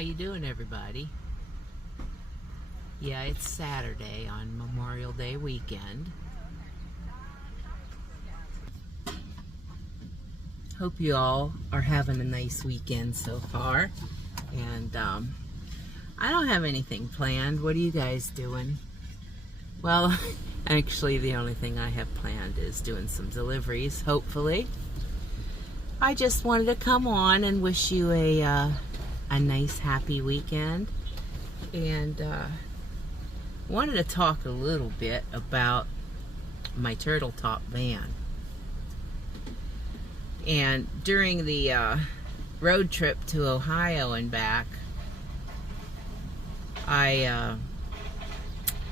you doing, everybody? Yeah, it's Saturday on Memorial Day weekend. Hope you all are having a nice weekend so far. And I don't have anything planned. What are you guys doing? Well, actually the only thing I have planned is doing some deliveries, hopefully. I just wanted to come on and wish you a nice, happy weekend. And wanted to talk a little bit about my Turtletop van. And during the road trip to Ohio and back, I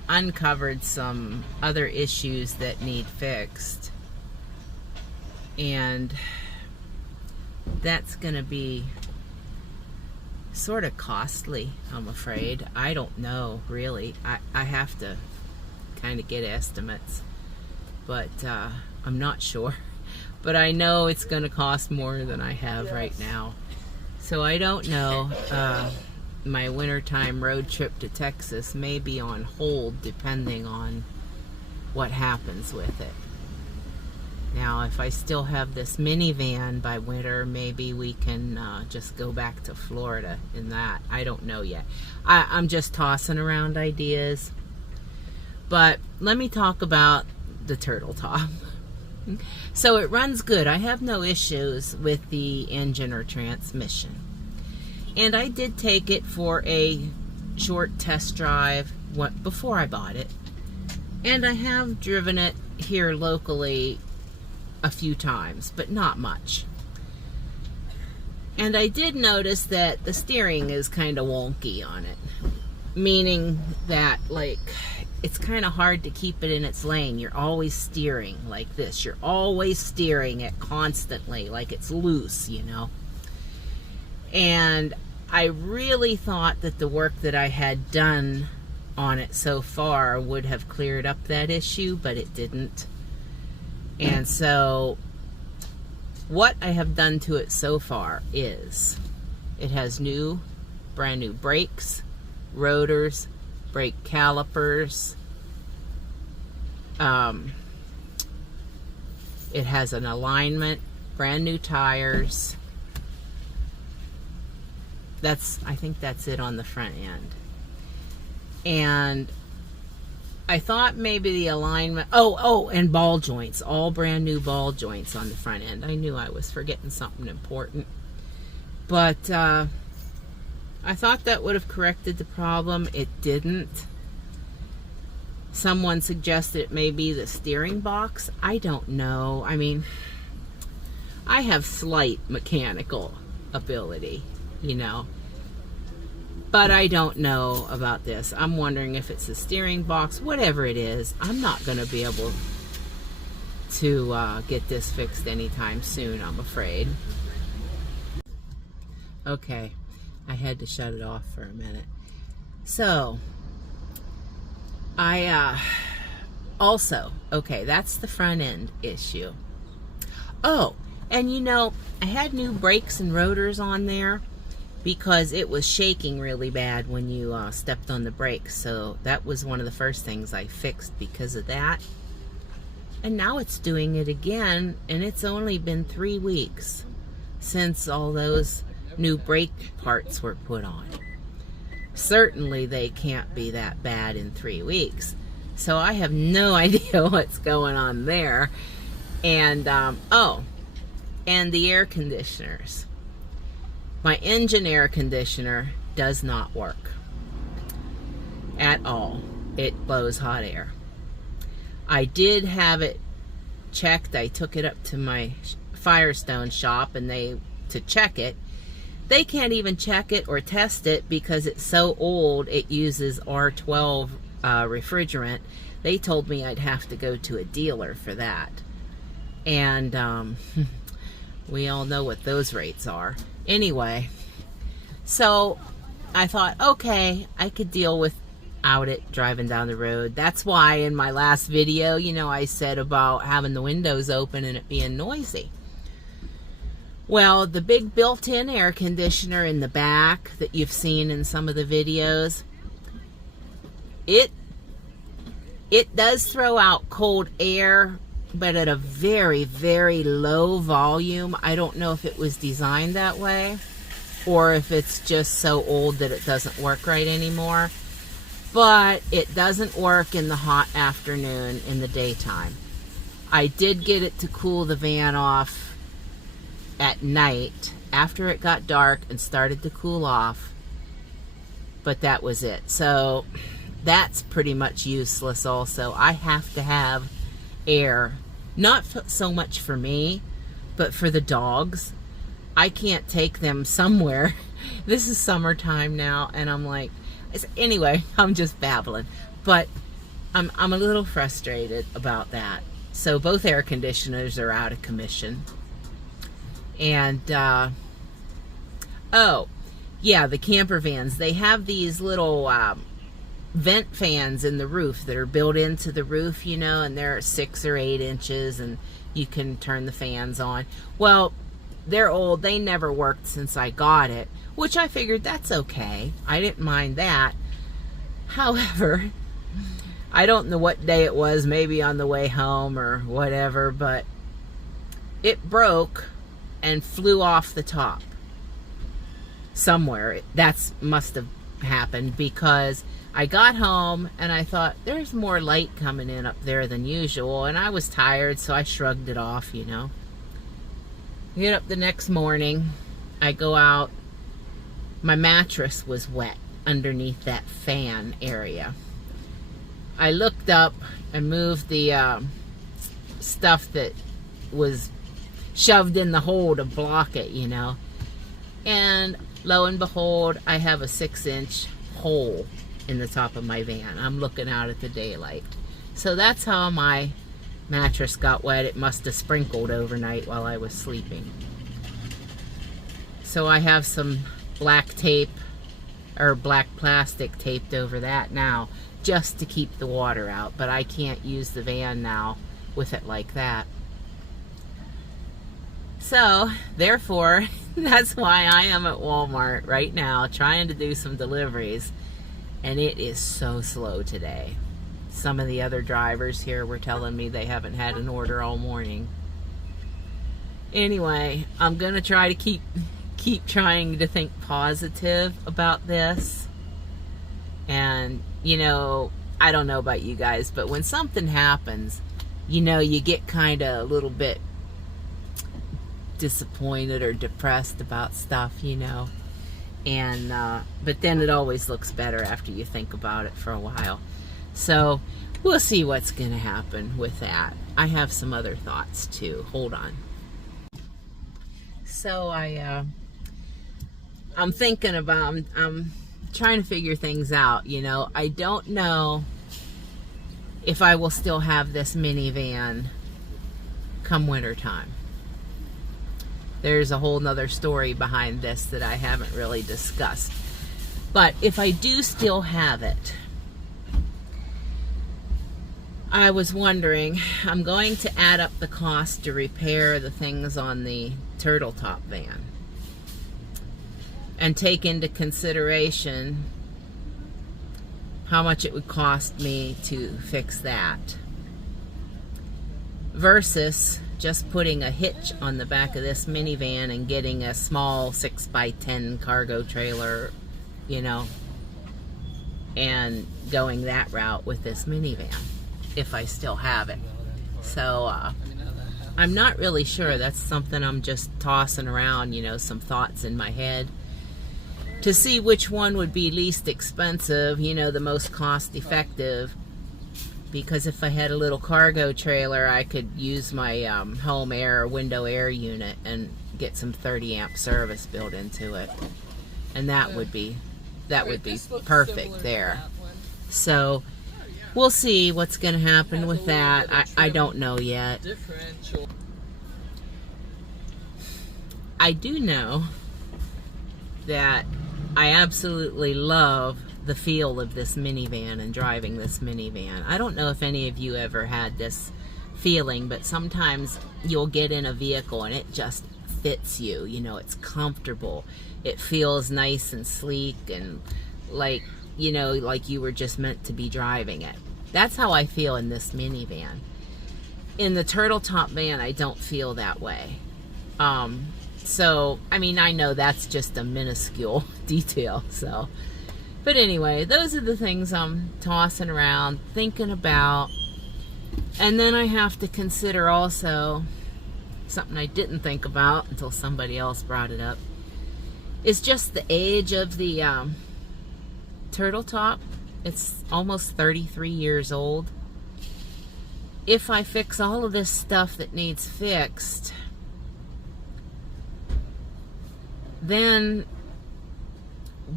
uncovered some other issues that need fixed. And that's going to be sort of costly, I'm afraid. I don't know, really. I have to kind of get estimates, but I'm not sure. But I know it's going to cost more than I have right now. So I don't know. My wintertime road trip to Texas may be on hold depending on what happens with it. Now, if I still have this minivan by winter, maybe we can just go back to Florida in that. I don't know yet. I'm just tossing around ideas. But let me talk about the Turtletop. So it runs good. I have no issues with the engine or transmission. And I did take it for a short test drive before I bought it. And I have driven it here locally a few times, but not much. And I did notice that the steering is kind of wonky on it, meaning that, like, it's kind of hard to keep it in its lane. You're always steering like this. You're always steering it constantly, like it's loose, you know. And I really thought that the work that I had done on it so far would have cleared up that issue, but it didn't. And so what I have done to it so far is it has brand new brakes, rotors, brake calipers. It has an alignment, brand new tires. I think that's it on the front end. And I thought maybe the alignment, and ball joints, all brand new ball joints on the front end. I knew I was forgetting something important. But I thought that would have corrected the problem. It didn't. Someone suggested it may be the steering box. I don't know. I mean, I have slight mechanical ability, you know. But I don't know about this. I'm wondering if it's the steering box. Whatever it is, I'm not going to be able to get this fixed anytime soon, I'm afraid. Okay, I had to shut it off for a minute. So, also, okay, that's the front end issue. Oh, and you know, I had new brakes and rotors on there, because it was shaking really bad when you stepped on the brakes. So that was one of the first things I fixed because of that. And now it's doing it again, and it's only been 3 weeks since all those new brake parts were put on. Certainly they can't be that bad in 3 weeks. So I have no idea what's going on there. And, and the air conditioners. My engine air conditioner does not work at all. It blows hot air. I did have it checked. I took it up to my Firestone shop and to check it. They can't even check it or test it because it's so old. It uses R12 refrigerant. They told me I'd have to go to a dealer for that. And we all know what those rates are. Anyway, so I thought, okay, I could deal without it driving down the road. That's why in my last video, you know, I said about having the windows open and it being noisy. Well, the big built-in air conditioner in the back that you've seen in some of the videos, it does throw out cold air, but at a very, very low volume. I don't know if it was designed that way or if it's just so old that it doesn't work right anymore. But it doesn't work in the hot afternoon in the daytime. I did get it to cool the van off at night after it got dark and started to cool off, but that was it. So that's pretty much useless also. I have to have air, not so much for me, but for the dogs. I can't take them somewhere. This is summertime now, and I'm like, anyway, I'm just babbling, but I'm a little frustrated about that. So both air conditioners are out of commission. And oh yeah, the camper vans, they have these little vent fans in the roof that are built into the roof, you know, and they're 6 or 8 inches, and you can turn the fans on. Well, they're old. They never worked since I got it, which I figured that's okay. I didn't mind that. However, I don't know what day it was, maybe on the way home or whatever, but it broke and flew off the top somewhere. That's must have happened because I got home and I thought there's more light coming in up there than usual, and I was tired, so I shrugged it off, you know. Get up the next morning, I go out, my mattress was wet underneath that fan area. I looked up and moved the stuff that was shoved in the hole to block it, you know, and lo and behold, I have a 6-inch hole in the top of my van. I'm looking out at the daylight. So that's how my mattress got wet. It must have sprinkled overnight while I was sleeping. So I have some black tape or black plastic taped over that now just to keep the water out, but I can't use the van now with it like that. So, therefore, that's why I am at Walmart right now trying to do some deliveries, and it is so slow today. Some of the other drivers here were telling me they haven't had an order all morning. Anyway, I'm going to try to keep trying to think positive about this. And, you know, I don't know about you guys, but when something happens, you know, you get kind of a little bit disappointed or depressed about stuff, you know, and but then it always looks better after you think about it for a while. So we'll see what's gonna happen with that. I have some other thoughts too. Hold on. So I'm thinking about, I'm trying to figure things out, you know. I don't know if I will still have this minivan come winter time. There's a whole nother story behind this that I haven't really discussed. But if I do still have it, I was wondering, I'm going to add up the cost to repair the things on the Turtletop van and take into consideration how much it would cost me to fix that versus just putting a hitch on the back of this minivan and getting a small 6x10 cargo trailer, you know, and going that route with this minivan if I still have it. So I'm not really sure. That's something I'm just tossing around, you know, some thoughts in my head to see which one would be least expensive, you know, the most cost effective. Because if I had a little cargo trailer, I could use my home air or window air unit and get some 30 amp service built into it, and that would be perfect there. So we'll see what's going to happen with that. I don't know yet. I do know that I absolutely love the feel of this minivan and driving this minivan. I don't know if any of you ever had this feeling, but sometimes you'll get in a vehicle and it just fits you. You know, it's comfortable. It feels nice and sleek and like, you know, like you were just meant to be driving it. That's how I feel in this minivan. In the Turtletop van, I don't feel that way. So, I mean, I know that's just a minuscule detail, so. But anyway, those are the things I'm tossing around, thinking about. And then I have to consider also something I didn't think about until somebody else brought it up. Is just the age of the Turtletop. It's almost 33 years old. If I fix all of this stuff that needs fixed, then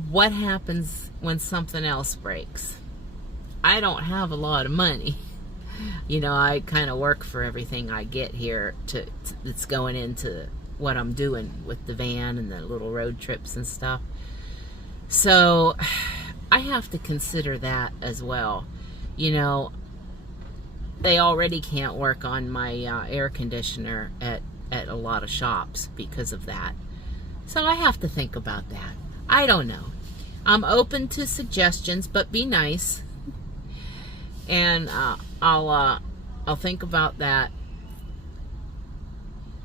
what happens when something else breaks? I don't have a lot of money. You know, I kind of work for everything I get here that's going into what I'm doing with the van and the little road trips and stuff. So I have to consider that as well. You know, they already can't work on my air conditioner at a lot of shops because of that. So I have to think about that. I don't know. I'm open to suggestions, but be nice. And I'll think about that.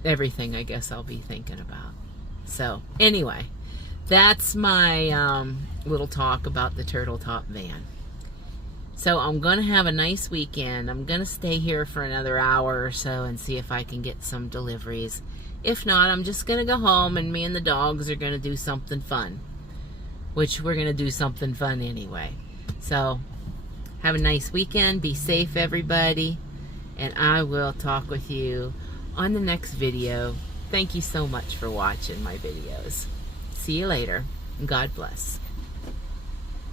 Everything, I guess, I'll be thinking about. So anyway, that's my little talk about the Turtletop van. So I'm going to have a nice weekend. I'm going to stay here for another hour or so and see if I can get some deliveries. If not, I'm just going to go home and me and the dogs are going to do something fun. Which we're going to do something fun anyway. So have a nice weekend. Be safe, everybody. And I will talk with you on the next video. Thank you so much for watching my videos. See you later. God bless.